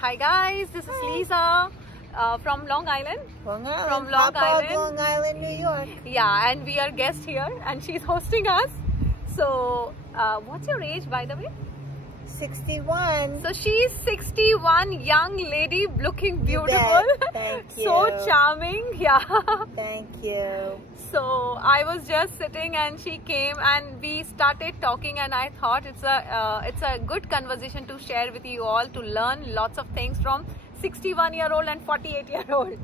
Hi guys, this is Lisa from Long Island. Long Island. From Long Island. Long Island, New York. Yeah, and we are guests here and she's hosting us. So, what's your age by the way? 61. So she's 61, young lady, looking beautiful. Thank you. So charming, yeah. Thank you. So I was just sitting and she came and we started talking, and I thought it's a good conversation to share with you all, to learn lots of things from 61-year-old and 48-year-old.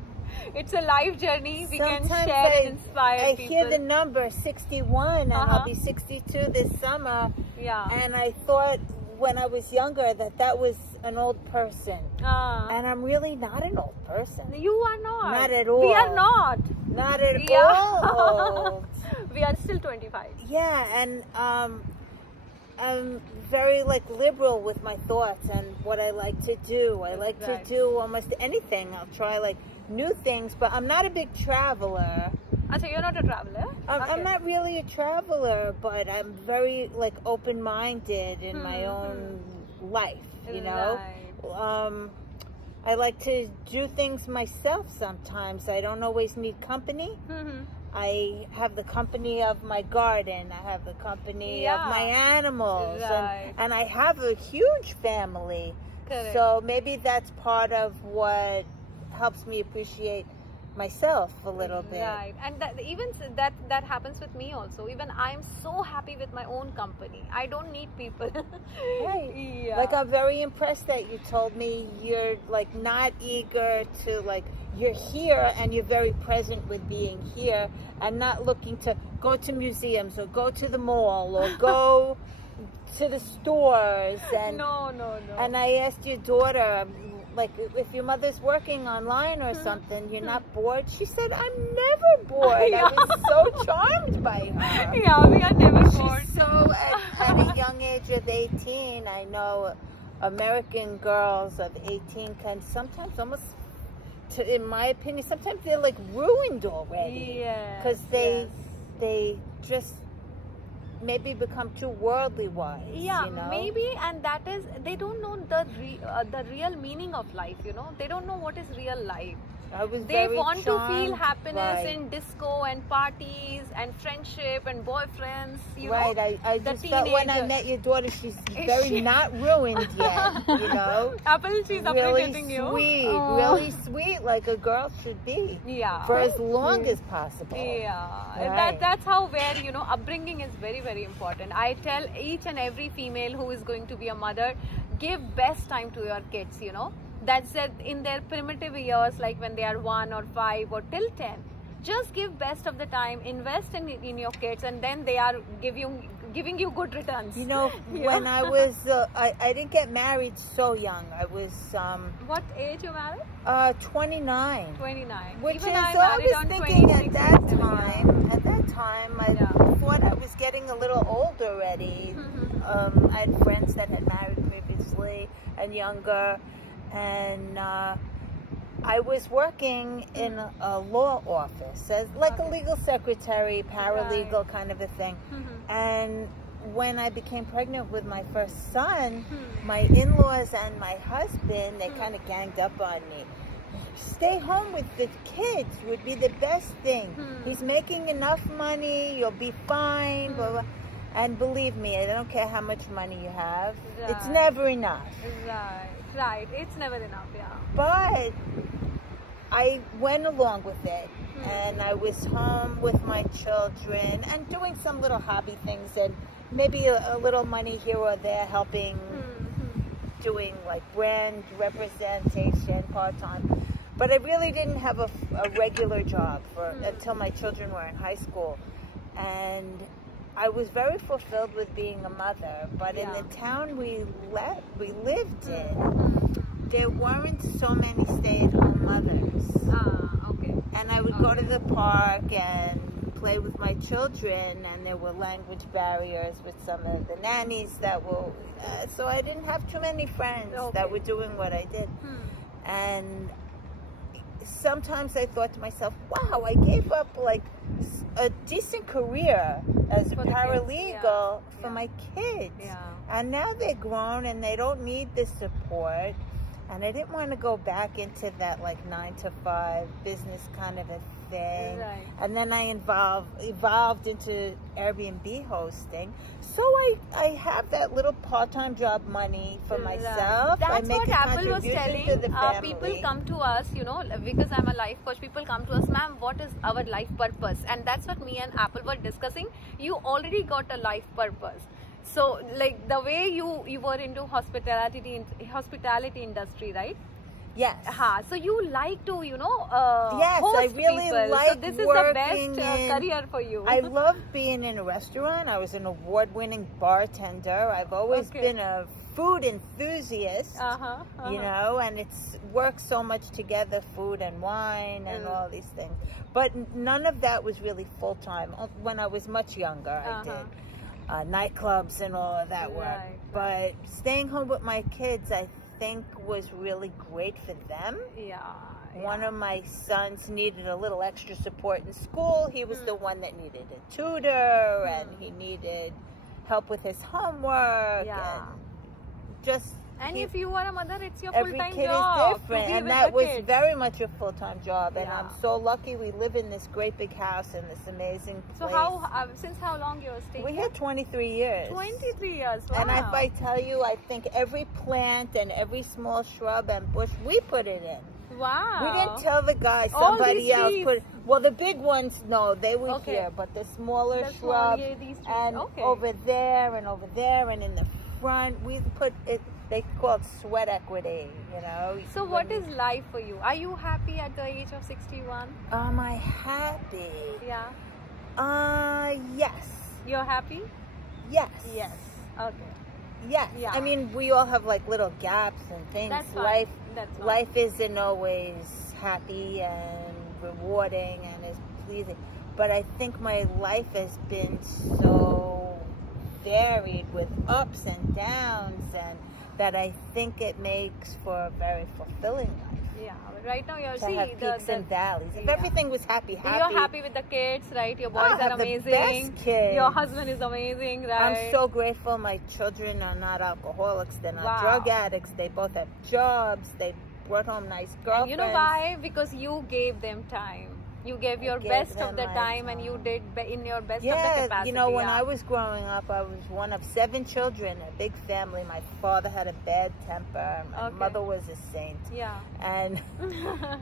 It's a life journey. We can share and inspire people. I hear the number 61 and I'll be 62 this summer. Yeah. And I thought when I was younger that was an old person. And I'm really not an old person. You are not. Not at all. We are not. Not at all. We are still 25. Yeah, and I'm very liberal with my thoughts and what I like to do. I like to do almost anything. I'll try new things, but I'm not a big traveler. So you're not a traveler? I'm not really a traveler, but I'm very open-minded in my own life, you know. I like to do things myself sometimes. I don't always need company. I have the company of my garden. I have the company of my animals. And I have a huge family. Correct. So maybe that's part of what helps me appreciate myself a little bit. Right, and that happens with me also. Even I'm so happy with my own company. I don't need people. Right. Yeah. I'm very impressed that you told me you're not eager to you're here and you're very present with being here and not looking to go to museums or go to the mall or go to the stores. And no. And I asked your daughter, if your mother's working online or something, you're not bored? She said, I'm never bored. I was so charmed by her. Yeah, we are never bored. So at a young age of 18, I know American girls of 18 can sometimes almost, in my opinion, sometimes they're ruined already. Yeah. Because they just maybe become too worldly wise. Yeah, you know? maybe, and that is, they don't know the real meaning of life, you know. They don't know what is real life. They want to feel happiness in disco and parties and friendship and boyfriends, you know. I just felt when I met your daughter, she's very not ruined yet, you know. She's appreciating you. Really sweet, like a girl should be. Yeah. For as long as possible. Yeah. That's how, you know, upbringing is very, very important. I tell each and every female who is going to be a mother, give best time to your kids, you know. That's in their primitive years, like when they are 1 or 5 or till 10. Just give best of the time, invest in your kids, and then they are giving you good returns. You know, when I was, I didn't get married so young. I was... what age you married? 29. 29. Which Even is, I was thinking at that time, I thought I was getting a little old already. I had friends that had married previously and younger. And I was working in a law office as a legal secretary, paralegal kind of a thing. And when I became pregnant with my first son, my in-laws and my husband, they kind of ganged up on me. Stay home with the kids would be the best thing. He's making enough money, you'll be fine, blah, blah. And believe me, I don't care how much money you have. It's never enough. Right. It's never enough, yeah. But I went along with it. And I was home with my children and doing some little hobby things and maybe a little money here or there helping doing brand representation part-time. But I really didn't have a regular job until my children were in high school. And I was very fulfilled with being a mother, but in the town we lived in, there weren't so many stay-at-home mothers. Okay. And I would go to the park and play with my children, and there were language barriers with some of the nannies that were, so I didn't have too many friends that were doing what I did. And sometimes I thought to myself, wow, I gave up a decent career as a paralegal for my kids. And now they're grown and they don't need the support. And I didn't want to go back into that like 9 to 5 business kind of a thing. Right. And then I evolved into Airbnb hosting. So I have that little part-time job money for myself. That's I make what a Apple was contribution telling. to the family. People come to us, you know, because I'm a life coach. People come to us, ma'am, what is our life purpose? And that's what me and Apple were discussing. You already got a life purpose. So, like the way you were into hospitality industry, right? Yes. So you like to, you know, yes, host I really people. like So this is the best career for you. I love being in a restaurant. I was an award-winning bartender. I've always been a food enthusiast, you know, and it's works so much together, food and wine and all these things. But none of that was really full-time. When I was much younger, I did. Nightclubs and all of that work. But staying home with my kids, I think was really great for them. One of my sons needed a little extra support in school. He was the one that needed a tutor, and he needed help with his homework, and just and if you are a mother, it's your every full-time kid job. is different, and that was very much a full-time job. And I'm so lucky we live in this great big house in this amazing place. So since how long you are staying? We here 23 years. 23 years. Wow. And if I tell you, I think every plant and every small shrub and bush, we put it in. Wow. We didn't tell the guy, somebody else put it. Well, the big ones, no, they were here, but the smaller shrubs and over there and in the front, we put it. They call it sweat equity, you know. So what is life for you? Are you happy at the age of 61? Am I happy? Yeah. Yes. You're happy? Yes. Yes. Okay. Yes. Yeah. I mean, we all have like little gaps and things. That's fine. Life isn't always happy and rewarding and is pleasing. But I think my life has been so varied with ups and downs, and that I think it makes for a very fulfilling life. Yeah, right now you're seeing peaks and valleys. If everything was happy. You're happy with the kids, right? Your boys are amazing. The best kids. Your husband is amazing, right? I'm so grateful my children are not alcoholics. They're not drug addicts. They both have jobs. They brought home nice girlfriends. And you know why? Because you gave them time. You gave your best of the time, and you did in your best of the capacity. You know, when I was growing up, I was one of 7 children, a big family. My father had a bad temper. My mother was a saint. Yeah. And,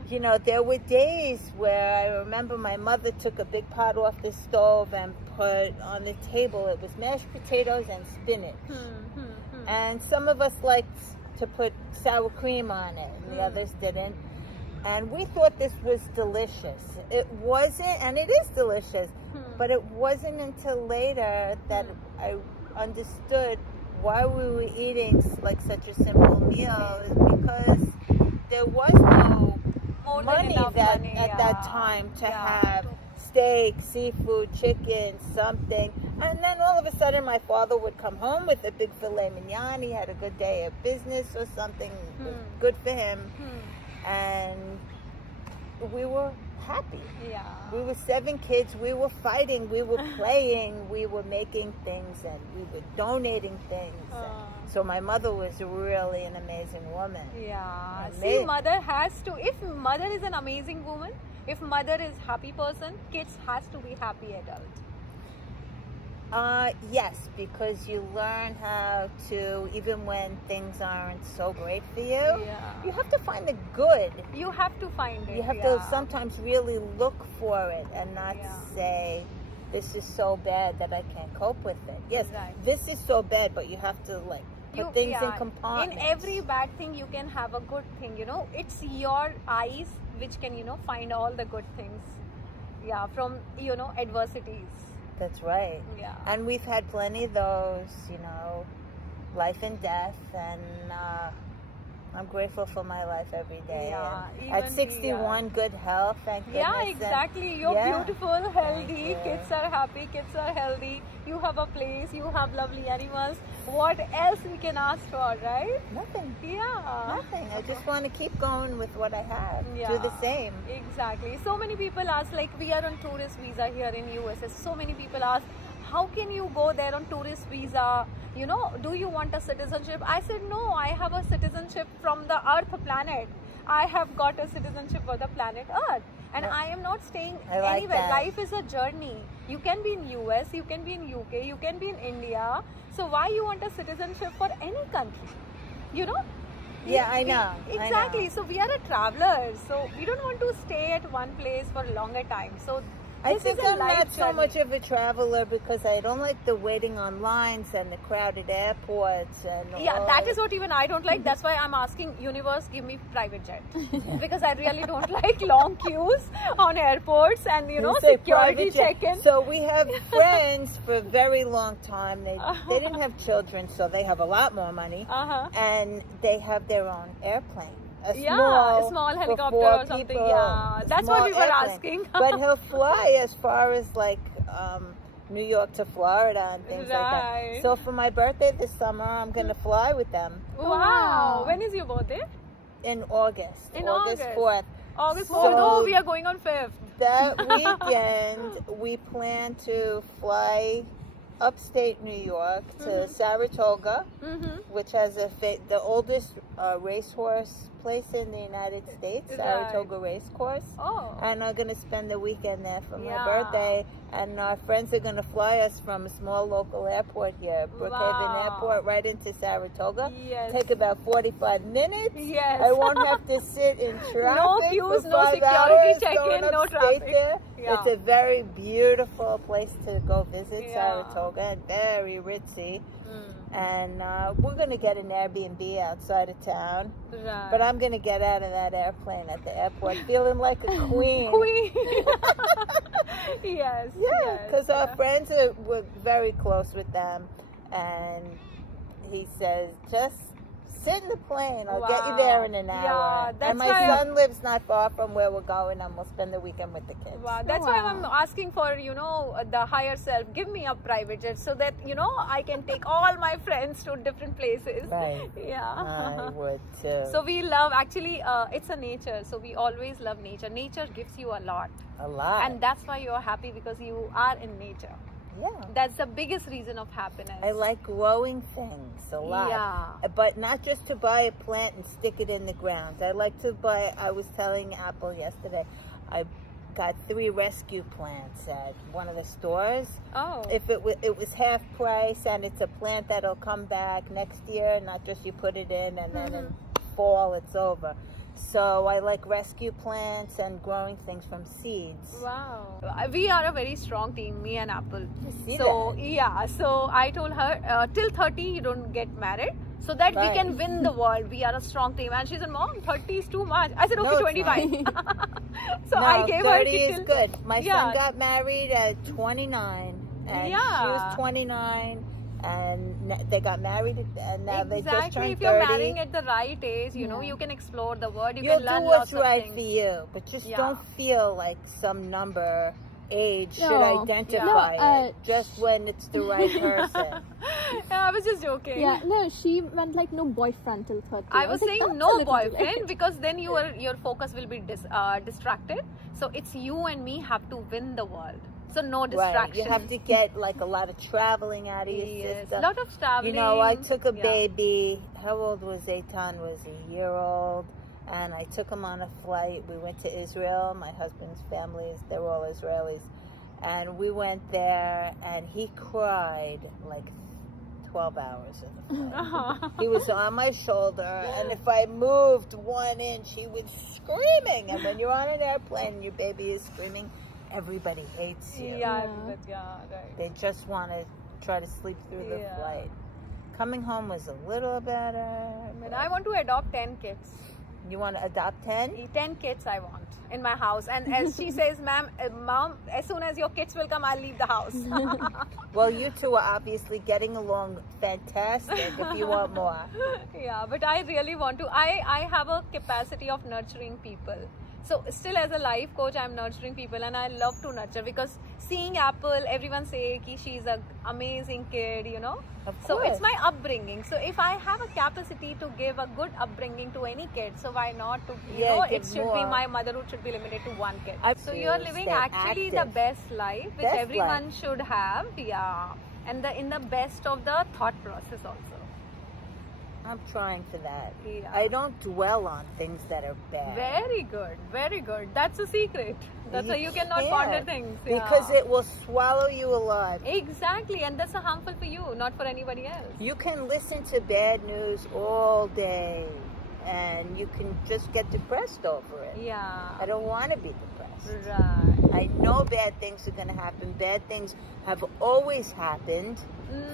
you know, there were days where I remember my mother took a big pot off the stove and put on the table, it was mashed potatoes and spinach. And some of us liked to put sour cream on it, and the others didn't. And we thought this was delicious. It wasn't, and it is delicious, but it wasn't until later that I understood why we were eating like such a simple meal, because there was no money at that time to have steak, seafood, chicken, something. And then all of a sudden my father would come home with a big filet mignon. He had a good day of business or something. It was good for him. And we were happy. Yeah. We were 7 kids. We were fighting. We were playing. We were making things, and we were donating things. So my mother was really an amazing woman. Yeah. See, mother has to. If mother is an amazing woman, if mother is happy person, kids has to be happy adult. Yes, because you learn how to, even when things aren't so great for you, you have to find the good. You have to find it. You have to sometimes really look for it and not say, this is so bad that I can't cope with it. Yes, this is so bad, but you have to like put things in compartments. In every bad thing, you can have a good thing, you know. It's your eyes which can, you know, find all the good things. Yeah, from, you know, adversities. That's right. Yeah. And we've had plenty of those, you know, life and death, and I'm grateful for my life every day. Yeah, at 61, good health, thank goodness. Yeah, exactly. You're beautiful, healthy, kids are happy, kids are healthy. You have a place, you have lovely animals. What else we can ask for, right? Nothing. Yeah. Nothing. I just want to keep going with what I have. Do the same. Exactly. So many people ask, like we are on tourist visa here in USA. So many people ask, how can you go there on tourist visa? you know, do you want a citizenship? I said, no, I have a citizenship from the Earth planet. I have got a citizenship for the planet Earth. And I am not staying anywhere. That. Life is a journey. You can be in US, you can be in UK, you can be in India. So why you want a citizenship for any country? You know? Yeah, I know. Exactly. I know. So we are a travelers. So we don't want to stay at one place for a longer time. So I think I'm not so much of a traveler because I don't like the waiting on lines and the crowded airports and that is what even I don't like. That's why I'm asking universe, give me private jet. Because I really don't like long queues on airports and, you know, security check-in. So we have friends for a very long time. They didn't have children, so they have a lot more money. And they have their own airplane. A small helicopter or something. Yeah, that's what we were asking. But he'll fly as far as like New York to Florida and things like that. So for my birthday this summer, I'm going to fly with them. Wow. When is your birthday? In August. In August 4th. August 4th. Oh, we are going on 5th. That weekend, we plan to fly upstate New York to Saratoga, which has the oldest racehorse place in the United States, Saratoga Racecourse. And I'm going to spend the weekend there for my birthday. And our friends are going to fly us from a small local airport here, Brookhaven Airport, right into Saratoga. Take about 45 minutes. I won't have to sit in traffic. No queues, for no 5 security hours check-in, no traffic. There. It's a very beautiful place to go visit, Saratoga, and very ritzy. And we're going to get an Airbnb outside of town. But I'm going to get out of that airplane at the airport feeling like a queen. Yes. Because our friends we're very close with them. And he says, just sit in the plane. I'll get you there in an hour. And my son lives not far from where we're going, and we'll spend the weekend with the kids. That's why I'm asking for, you know, the higher self. Give me a private jet so that, you know, I can take all my friends to different places. I would too. So we love, actually, it's a nature. So we always love nature. Nature gives you a lot. And that's why you're happy, because you are in nature. That's the biggest reason of happiness. I like growing things a lot. But not just to buy a plant and stick it in the ground. I like to buy, I was telling Apple yesterday, I got 3 rescue plants at one of the stores. If it was half price, and it's a plant that'll come back next year, not just you put it in and then in fall it's over. So I like rescue plants and growing things from seeds. We are a very strong team, me and Apple. So I told her till 30 you don't get married, so that we can win the world. We are a strong team. And she said, Mom, 30 is too much. I said, okay, 25. So I gave 30 is good. My son got married at 29, and she was 29. And they got married, and now they just turned 30. If you're marrying at the right age, you know, you can explore the world. You can learn lots of things. You'll do what's right for you, but just don't feel like some number, age should identify it just when it's the right person. I was just joking. No, she meant like no boyfriend till 30. I was saying no boyfriend because then your focus will be distracted. So it's you and me have to win the world. So no distraction. You have to get like a lot of traveling out of your system. A lot of traveling. You know, I took a baby. How old was Eitan? Was a year old. And I took him on a flight. We went to Israel. My husband's family, they're all Israelis. And we went there, and he cried like 12 hours in the flight. He was on my shoulder, and if I moved 1 inch, he was screaming. And when you're on an airplane and your baby is screaming, everybody hates you. They just want to try to sleep through the flight. Coming home was a little better. But I want to adopt 10 kids. You want to adopt 10? 10 kids I want in my house. And as she says, Mom, as soon as your kids will come, I'll leave the house. Well, you two are obviously getting along fantastic if you want more. But I really want to. I have a capacity of nurturing people. So still as a life coach, I'm nurturing people, and I love to nurture, because seeing Apple, everyone say ki she's an amazing kid, you know. So it's my upbringing. So if I have a capacity to give a good upbringing to any kid, so why not to, you know, it should be, my motherhood should be limited to 1 kid. So you're living actually the best life, which everyone should have. and in the best of the thought process also. I'm trying for that. Yeah. I don't dwell on things that are bad. Very good, very good. That's a secret. That's why you cannot can't, ponder things. because it will swallow you alive. Exactly, and that's harmful for you, not for anybody else. You can listen to bad news all day, and you can just get depressed over it. Yeah. I don't want to be depressed. Right. I know bad things are going to happen. Bad things have always happened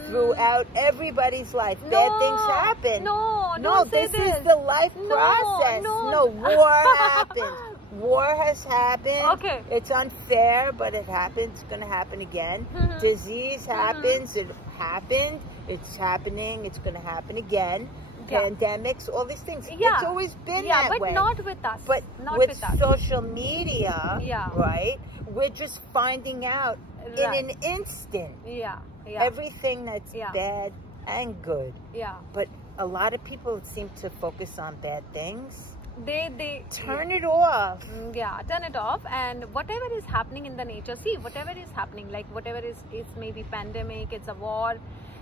throughout everybody's life. Bad things happen. No, No, don't say this is the life process. No. War happens. War has happened. Okay. It's unfair, but it happens. It's going to happen again. Disease happens. It happened. It's happening. It's going to happen again. Yeah. Pandemics, all these things. Yeah. It's always been that but way. not with us. But not with us. social media, Yeah. right? We're just finding out in an instant Yeah. everything that's Yeah. bad and good. Yeah. But a lot of people seem to focus on bad things. They Turn it off. Yeah, turn it off, and whatever is happening in the nature, see, whatever is happening, like whatever is maybe pandemic, it's a war,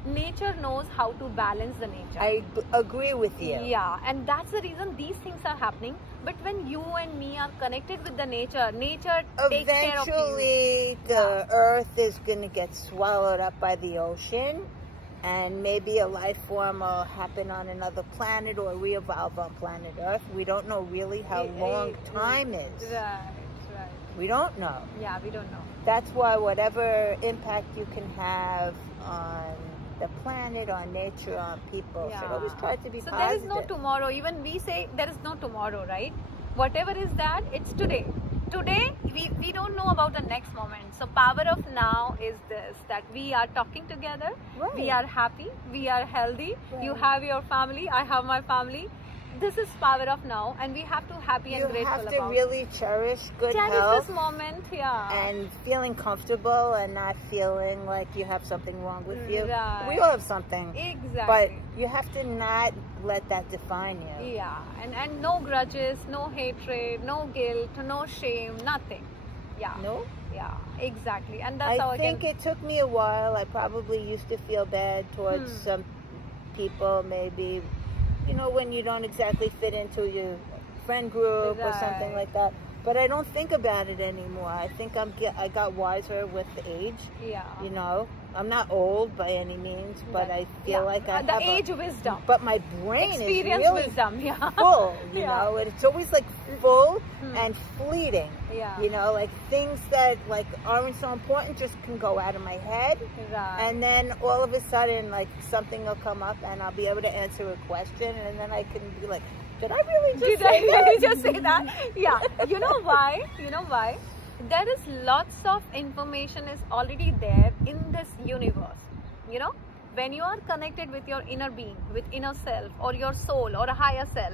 nature knows how to balance the nature. I agree with you. Yeah, and that's the reason these things are happening. But when you and me are connected with the nature takes care of you. Eventually, the earth is going to get swallowed up by the ocean, and maybe a life form will happen on another planet or re-evolve on planet Earth. We don't know really how long time is. Right. We don't know. Yeah, we don't know. That's why whatever impact you can have on the planet, on nature, on people, should always try to be so positive. there is no tomorrow. Even we say there is no tomorrow, right? Whatever is that, it's today. Today, we don't know about the next moment. So power of now is this, that we are talking together, we are happy, we are healthy, you have your family, I have my family. This is power of now, and we have to be happy and grateful about it. You have to really cherish good health. Cherish this moment, and feeling comfortable and not feeling like you have something wrong with you. Right. We all have something. Exactly. But you have to not let that define you. Yeah, and no grudges, no hatred, no guilt, no shame, nothing. Yeah. No? Yeah, exactly. And that's how I think it took me a while. I probably used to feel bad towards some people, maybe, you know, when you don't exactly fit into your friend group or something like that. But I don't think about it anymore. I think I got wiser with age. Yeah. You know, I'm not old by any means, but I feel like I the have age wisdom. But my brain is Experience really wisdom, full. You know, and it's always like full and fleeting. Yeah. You know, like things that like aren't so important just can go out of my head. Right. And then all of a sudden, like something will come up, and I'll be able to answer a question, and then I can be like, did I really just say that? Yeah. You know why? There is lots of information is already there in this universe. You know, when you are connected with your inner being, with inner self or your soul or a higher self,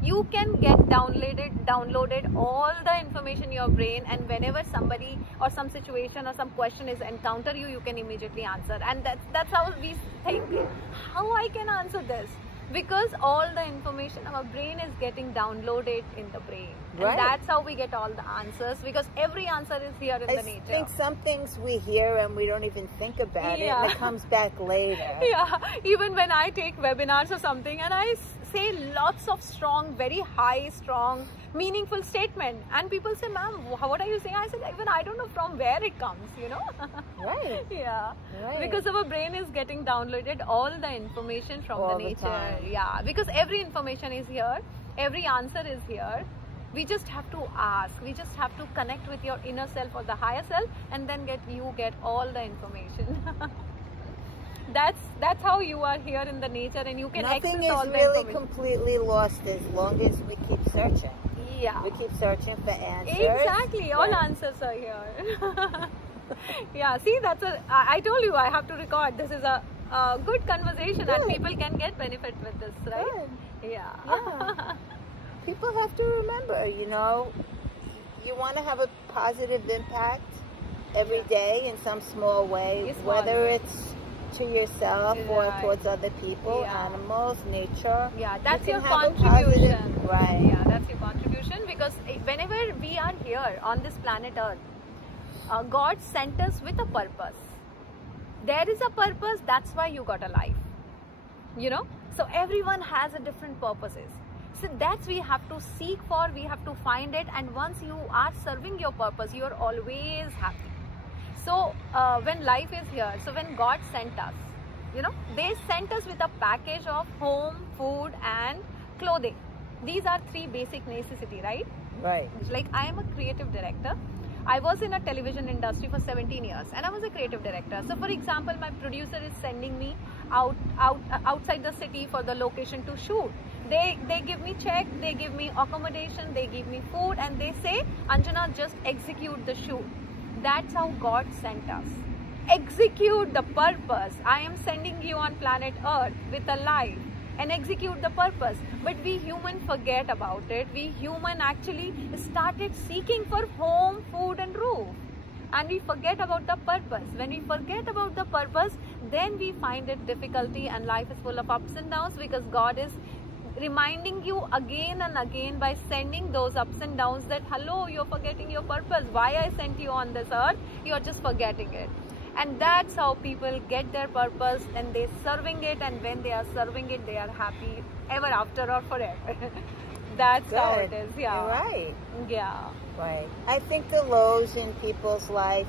you can get downloaded all the information in your brain, and whenever somebody or some situation or some question is encounter you, you can immediately answer. And that's how we think, how I can answer this. Because all the information, our brain is getting downloaded in the brain. And that's how we get all the answers, because every answer is here in the nature. I think some things we hear and we don't even think about it, and it comes back later. Yeah, even when I take webinars or something and I say lots of strong, very high, strong, meaningful statement, and people say, ma'am, what are you saying? I said, even I don't know from where it comes, you know. Right. Yeah. Right. Because our brain is getting downloaded all the information from the nature. Yeah. Because every information is here, every answer is here. We just have to ask. We just have to connect with your inner self or the higher self, and then you get all the information. That's how you are here in the nature, and you can access all the information. Nothing is really completely lost as long as we keep searching. Yeah. We keep searching for answers. Exactly. All answers are here. Yeah. See, I told you I have to record. This is a good conversation, and people can get benefit with this, right? Good. Yeah. People have to remember, you know, you want to have a positive impact every day in some small way, whether it's to yourself or towards other people, animals, nature. Yeah, that's your contribution. Right. Yeah, that's your contribution, because whenever we are here on this planet Earth, God sent us with a purpose. There is a purpose, that's why you got a life. You know, so everyone has a different purposes. So that's we have to seek for, we have to find it, and once you are serving your purpose, you are always happy. So when life is here, so when God sent us, you know, they sent us with a package of home, food and clothing. These are three basic necessities, right? Right. Like I am a creative director. I was in a television industry for 17 years and I was a creative director. So for example, my producer is sending me outside the city for the location to shoot. They give me check, they give me accommodation, they give me food, and they say, Anjana, just execute the shoot. That's how God sent us. Execute the purpose. I am sending you on planet Earth with a life, and execute the purpose. But we human forget about it. We human actually started seeking for home, food and roof. And we forget about the purpose. When we forget about the purpose, then we find it difficulty, and life is full of ups and downs, because God is reminding you again and again by sending those ups and downs that, hello, you're forgetting your purpose. Why I sent you on this earth, you're just forgetting it. And that's how people get their purpose, and they're serving it, and when they are serving it, they are happy ever after or forever. That's Good. how it is. Yeah. You're right. Yeah. Right. I think the lows in people's life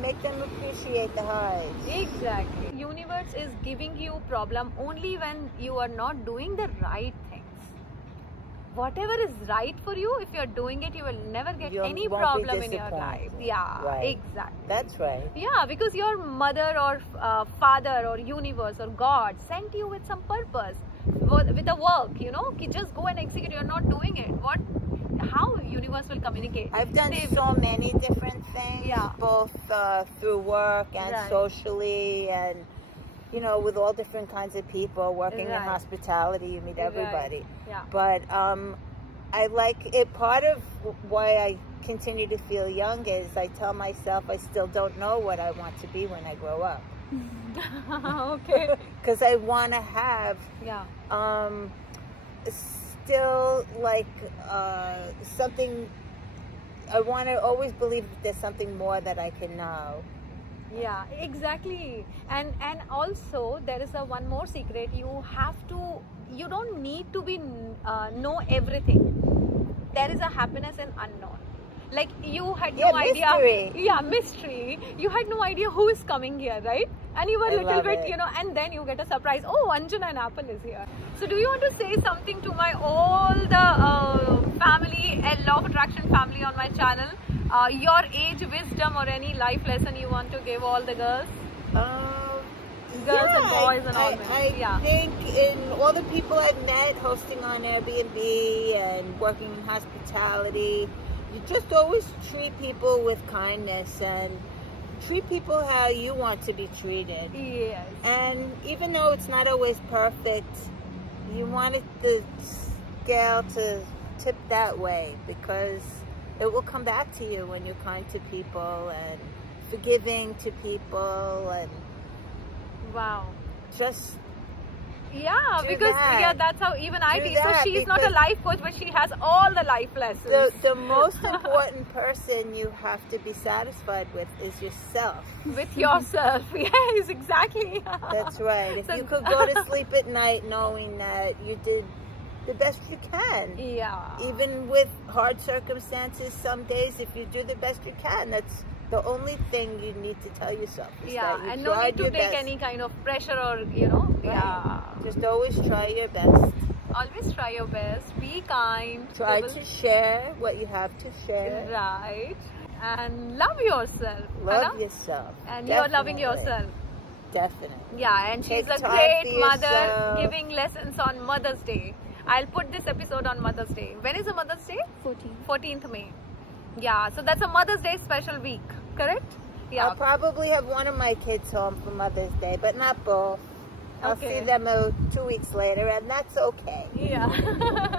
make them appreciate the highs. Exactly. Universe is giving you problem only when you are not doing the right things. Whatever is right for you, if you're doing it, you will never get any problem in your life. Yeah, right. Exactly. That's right. Yeah, because your mother or father or universe or God sent you with some purpose, with a work, you know, just go and execute. You're not doing it. How universe will communicate? I've done so many different things, both through work and socially, and you know, with all different kinds of people. Working in hospitality, you meet everybody. Yeah. But I like it. Part of why I continue to feel young is I tell myself I still don't know what I want to be when I grow up. Okay. Because I want to have still like something. I want to always believe that there's something more that I can know. Yeah, exactly. And also there is a one more secret. You don't need to be know everything. There is a happiness in unknown. Like you had no idea. Mystery. Yeah, mystery. You had no idea who is coming here, right? And you were a little bit, you know, and then you get a surprise. Oh, Anjana and Apple is here. So do you want to say something to all the family and Law of Attraction family on my channel? Your age, wisdom, or any life lesson you want to give all the girls? Girls and boys and all. I think in all the people I've met hosting on Airbnb and working in hospitality, you just always treat people with kindness and treat people how you want to be treated. Yes. And even though it's not always perfect, you want the scale to tip that way, because it will come back to you when you're kind to people and forgiving to people, and wow, just because that's how even I teach. So she's not a life coach, but she has all the life lessons. The most important person you have to be satisfied with is yourself. With yourself, yes, exactly. That's right. If you could go to sleep at night knowing that you did the best you can. Yeah. Even with hard circumstances, some days, if you do the best you can, that's the only thing you need to tell yourself. And no need to take any kind of pressure or, you know. Right. Just always try your best. Always try your best. Be kind. Try to share what you have to share. Right. And love yourself. Love yourself. And you're loving yourself. Definitely. Yeah, and she's a great mother giving lessons on Mother's Day. I'll put this episode on Mother's Day. When is the Mother's Day? 14th May. Yeah, so that's a Mother's Day special week, correct? Yeah. I'll probably have one of my kids home for Mother's Day, but not both. I'll see them 2 weeks later, and that's okay. Yeah.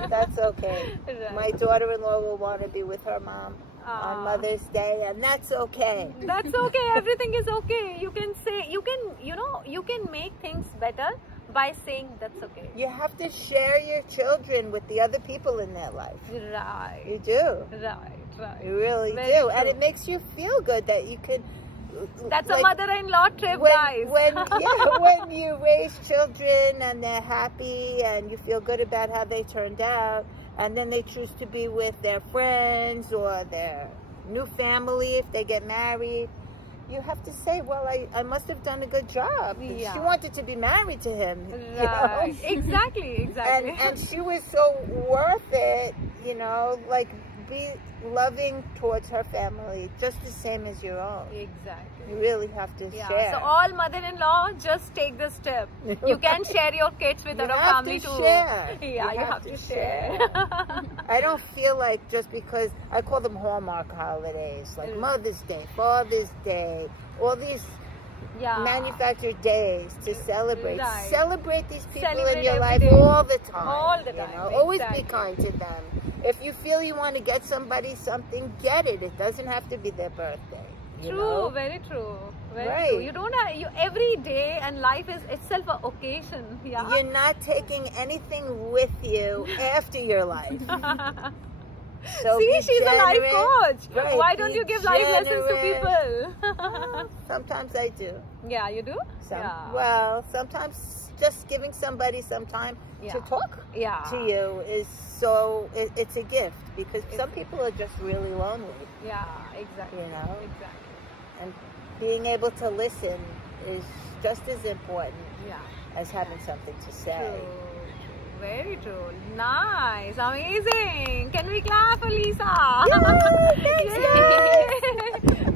That's okay. Right. My daughter-in-law will want to be with her mom on Mother's Day, and that's okay. That's okay. Everything is okay. You can say, you can make things better by saying that's okay. You have to share your children with the other people in their life. Right. You do. Right. You really Very do. true. And it makes you feel good that you could, That's like, a mother-in-law trip, when, guys. When you raise children and they're happy and you feel good about how they turned out, and then they choose to be with their friends or their new family if they get married, you have to say, well, I must have done a good job. Yeah. She wanted to be married to him. Right. You know? Exactly. And she was so worth it, you know, like be loving towards her family just the same as your own. Exactly. You really have to share. So all mother-in-law, just take this step. You can share your kids with other family too. Share. Yeah, you have to share. I don't feel like just because I call them hallmark holidays, like Mother's Day, Father's Day, all these manufactured days to celebrate. Right. Celebrate these people Celebrate in your every life day. all the time. All the time. You know? Always be kind to them. If you feel you want to get somebody something, get it. It doesn't have to be their birthday. True, very true. Very true. You don't have, every day and life is itself an occasion. Yeah. You're not taking anything with you after your life. So see, she's a life coach. Right, why don't you give life lessons to people? Sometimes I do. Yeah, you do? Well, sometimes just giving somebody some time to talk to you is it's a gift, because some people are just really lonely. Yeah, exactly. You know? Exactly. And being able to listen is just as important as having something to say. True. Very true. Nice. Amazing. Can we clap for Lisa? Thanks, guys.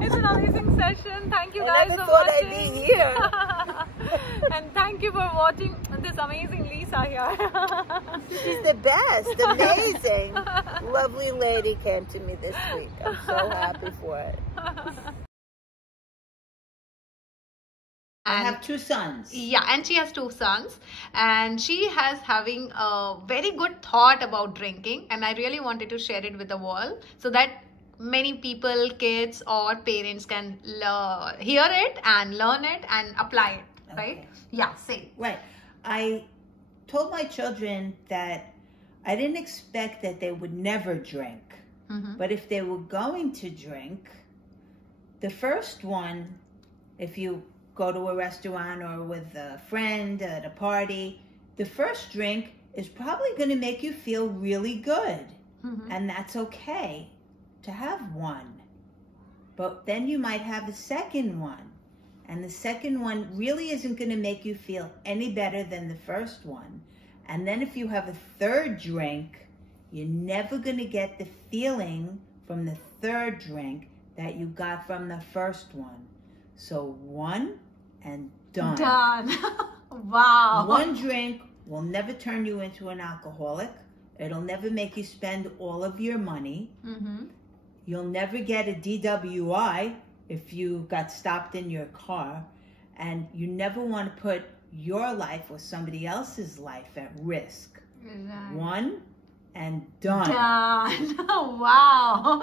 It's an amazing session. Thank you guys for thought watching. I'd be here. And thank you for watching this amazing Lisa here. She's the best. Amazing. Lovely lady came to me this week. I'm so happy for it. I have 2 sons. Yeah, and she has 2 sons, and she has having a very good thought about drinking, and I really wanted to share it with the world so that many people, kids or parents can hear it and learn it and apply it, right? Okay. Yeah, say. Right. I told my children that I didn't expect that they would never drink, but if they were going to drink, the first one, if you go to a restaurant or with a friend at a party, the first drink is probably going to make you feel really good. And that's okay to have one. But then you might have a second one. And the second one really isn't going to make you feel any better than the first one. And then if you have a third drink, you're never going to get the feeling from the third drink that you got from the first one. So one and done. Done. Wow. One drink will never turn you into an alcoholic. It'll never make you spend all of your money. You'll never get a DWI if you got stopped in your car. And you never want to put your life or somebody else's life at risk. One and done. Done. Wow.